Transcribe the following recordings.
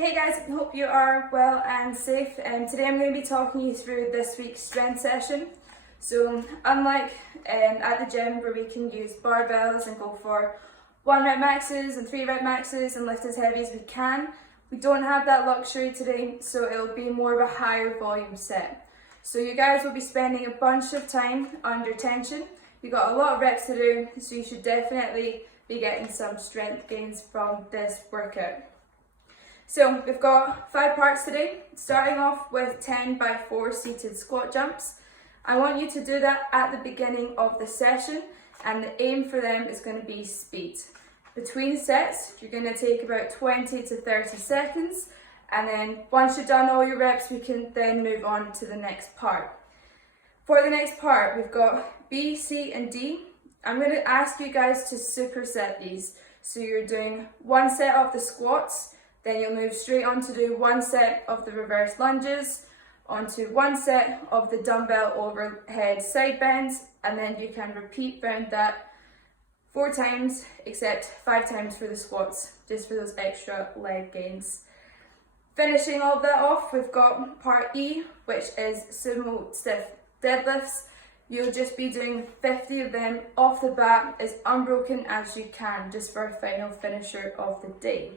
Hey guys, I hope you are well and safe. Today I'm going to be talking you through this week's strength session. So unlike at the gym where we can use barbells and go for 1 rep maxes and 3 rep maxes and lift as heavy as we can, we don't have that luxury today, so it'll be more of a higher volume set. So you guys will be spending a bunch of time under tension. You've got a lot of reps to do, so you should definitely be getting some strength gains from this workout. So we've got 5 parts today, starting off with 10 by 4 seated squat jumps. I want you to do that at the beginning of the session, and the aim for them is going to be speed. Between sets, you're going to take about 20 to 30 seconds, and then once you've done all your reps, we can then move on to the next part. For the next part, we've got B, C, and D. I'm going to ask you guys to superset these. So you're doing 1 set of the squats, then you'll move straight on to do 1 set of the reverse lunges, onto 1 set of the dumbbell overhead side bends, and then you can repeat round that 4 times, except 5 times for the squats, just for those extra leg gains. Finishing all of that off, we've got part E, which is sumo stiff deadlifts. You'll just be doing 50 of them off the bat, as unbroken as you can, just for a final finisher of the day.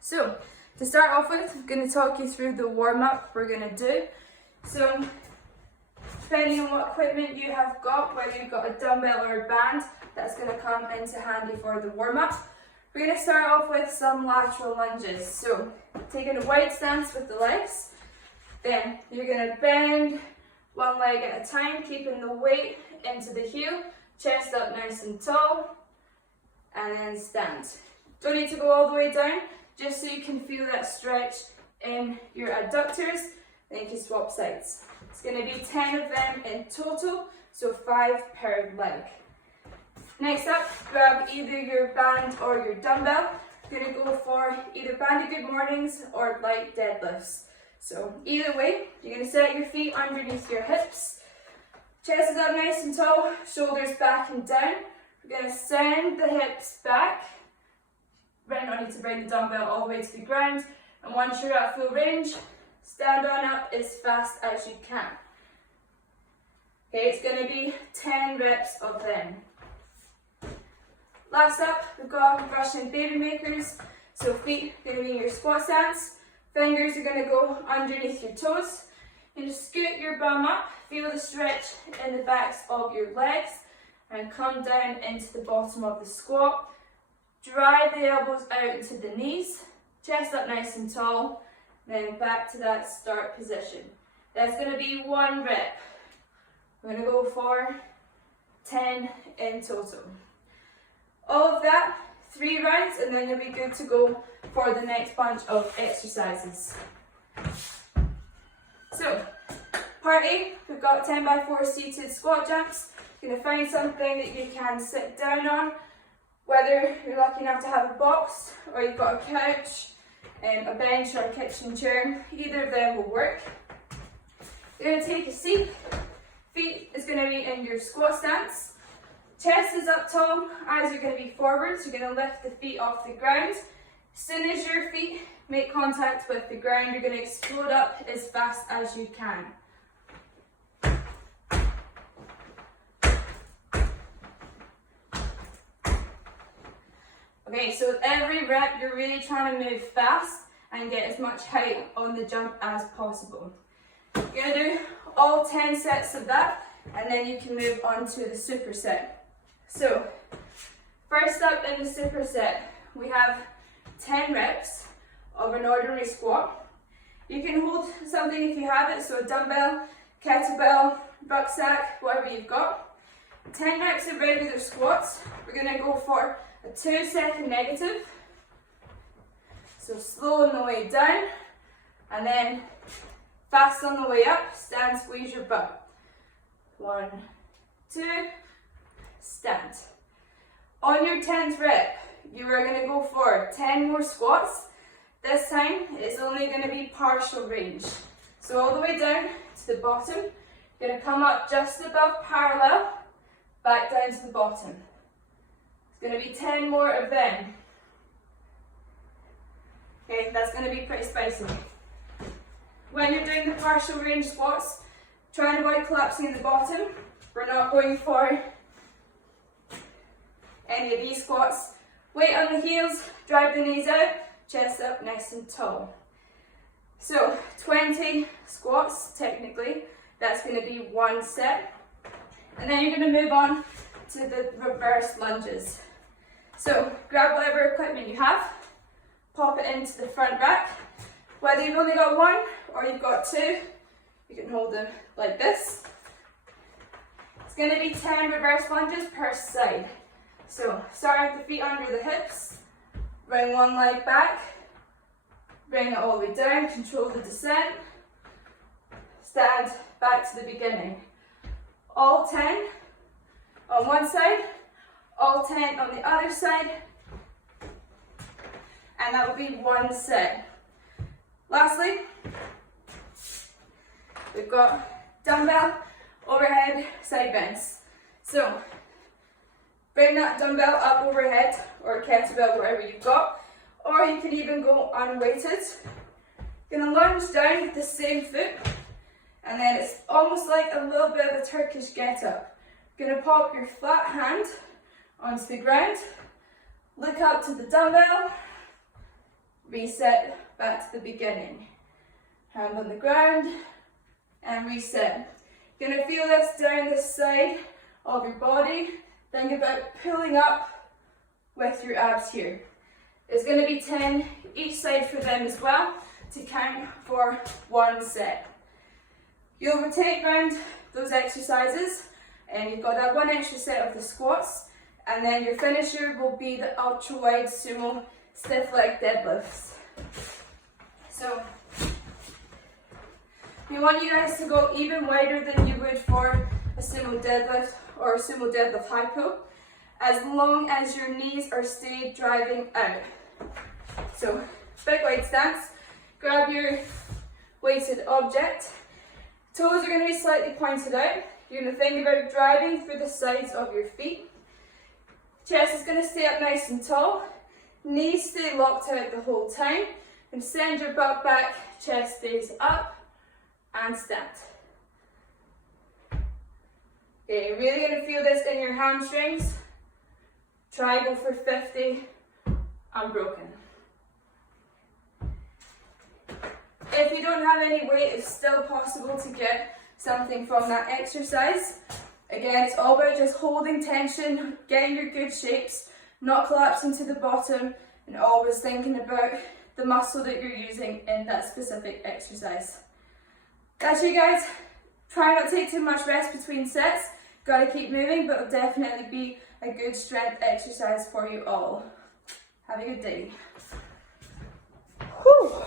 So, to start off with, I'm going to talk you through the warm-up we're going to do. So, depending on what equipment you have got, whether you've got a dumbbell or a band, that's going to come into handy for the warm-up. We're going to start off with some lateral lunges. So, taking a wide stance with the legs, then you're going to bend 1 leg at a time, keeping the weight into the heel, chest up nice and tall, and then stand. Don't need to go all the way down, just so you can feel that stretch in your adductors. Then you can swap sides. It's going to be 10 of them in total, so 5 per leg. Next up, grab either your band or your dumbbell. You're going to go for either banded good mornings or light deadlifts. So either way, you're going to set your feet underneath your hips. Chest is up nice and tall, shoulders back and down. We're going to send the hips back. Right now, I need to bring the dumbbell all the way to the ground, and once you're at full range, stand on up as fast as you can. Okay, it's going to be 10 reps of them. Last up, we've got Russian baby makers. So feet are going to be in your squat stance, fingers are going to go underneath your toes. You just scoot your bum up, feel the stretch in the backs of your legs, and come down into the bottom of the squat. Drive the elbows out into the knees, chest up nice and tall, then back to that start position. That's going to be 1 rep. We're going to go for 10 in total. All of that, 3 rounds, and then you'll be good to go for the next bunch of exercises. So, part A, we've got 10 by 4 seated squat jumps. You're going to find something that you can sit down on. Whether you're lucky enough to have a box, or you've got a couch, a bench or a kitchen chair, either of them will work. You're going to take a seat, feet is going to be in your squat stance, chest is up tall, eyes are going to be forward, so you're going to lift the feet off the ground. As soon as your feet make contact with the ground, you're going to explode up as fast as you can. Okay, so with every rep, you're really trying to move fast and get as much height on the jump as possible. You're going to do all 10 sets of that, and then you can move on to the superset. So, first up in the superset, we have 10 reps of an ordinary squat. You can hold something if you have it, so a dumbbell, kettlebell, rucksack, whatever you've got. 10 reps of regular squats. We're going to go for a 2-second negative, so slow on the way down, and then fast on the way up. Stand, squeeze your butt. 1, 2, stand. On your 10th rep, you are going to go for 10 more squats. This time, it's only going to be partial range. So all the way down to the bottom, you're going to come up just above parallel, back down to the bottom. It's going to be 10 more of them. Okay, Okay, that's going to be pretty spicy. When you're doing the partial range squats, try and avoid collapsing in the bottom. We're not going for any of these squats. Weight on the heels, drive the knees out, chest up nice and tall. So 20 squats technically, that's going to be one set. And then you're going to move on to the reverse lunges. So grab whatever equipment you have, pop it into the front rack. Whether you've only got one or you've got two, you can hold them like this. It's going to be 10 reverse lunges per side. So start with the feet under the hips, bring one leg back, bring it all the way down, control the descent, stand back to the beginning. All 10 on one side, all 10 on the other side, and that will be one set. Lastly, we've got dumbbell overhead side bends. So bring that dumbbell up overhead or kettlebell, wherever you've got, or you can even go unweighted. You're going to lunge down with the same foot, and then it's almost like a little bit of a Turkish get-up. You're going to pop your flat hand onto the ground, look up to the dumbbell, reset back to the beginning. Hand on the ground, and reset. You're going to feel this down the side of your body. Think about pulling up with your abs here. It's going to be 10 each side for them as well to count for one set. You'll rotate around those exercises, and you've got that one extra set of the squats, and then your finisher will be the ultra wide sumo stiff leg deadlifts. So we want you guys to go even wider than you would for a sumo deadlift or a sumo deadlift high pull, as long as your knees are stayed driving out. So big wide stance, grab your weighted object, toes are going to be slightly pointed out. You're going to think about driving through the sides of your feet. Chest is going to stay up nice and tall, knees stay locked out the whole time, and send your butt back, chest stays up, and stand. Okay, you're really going to feel this in your hamstrings. Try go for 50, unbroken. If you don't have any weight, it's still possible to get something from that exercise. Again, it's all about just holding tension, getting your good shapes, not collapsing to the bottom, and always thinking about the muscle that you're using in that specific exercise. That's you guys. Try not to take too much rest between sets. Got to keep moving, but it'll definitely be a good strength exercise for you all. Have a good day. Whew.